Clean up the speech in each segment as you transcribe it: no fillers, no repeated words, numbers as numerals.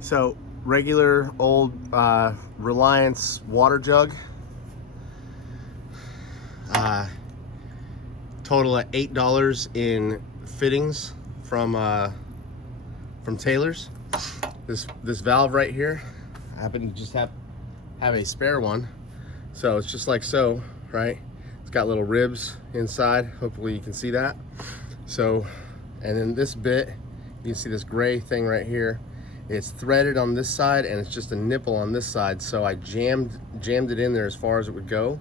So regular old Reliance water jug, total at $8 in fittings from Taylor's. This valve right here, I happen to just have a spare one, so it's just like so, right? It's got little ribs inside. Hopefully you can see that. So, and then this bit, you can see this gray thing right here. It's threaded on this side and it's just a nipple on this side. So I jammed it in there as far as it would go,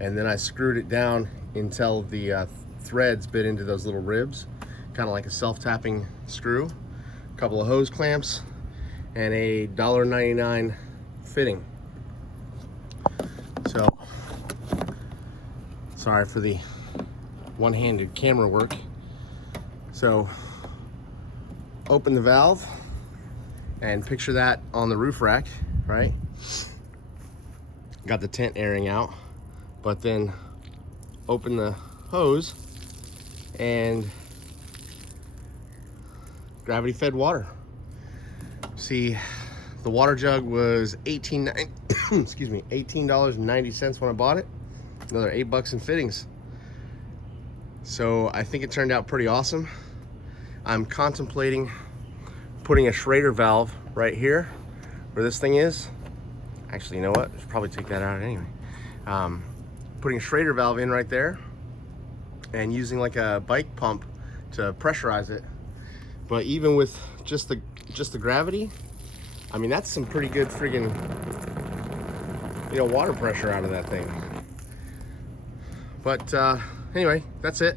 and then I screwed it down until the threads bit into those little ribs, kind of like a self-tapping screw. A couple of hose clamps and a $1.99 fitting. So, sorry for the one-handed camera work. So, open the valve and picture that on the roof rack, right? Got the tent airing out, but then open the hose and gravity fed water. See, the water jug was $18.90 when I bought it. Another $8 in fittings. So I think it turned out pretty awesome. I'm contemplating putting a Schrader valve right here where this thing is. Actually, you know what? I should probably take that out anyway. Putting a Schrader valve in right there and using like a bike pump to pressurize it. But even with just the gravity, I mean, that's some pretty good friggin', water pressure out of that thing. But anyway, that's it.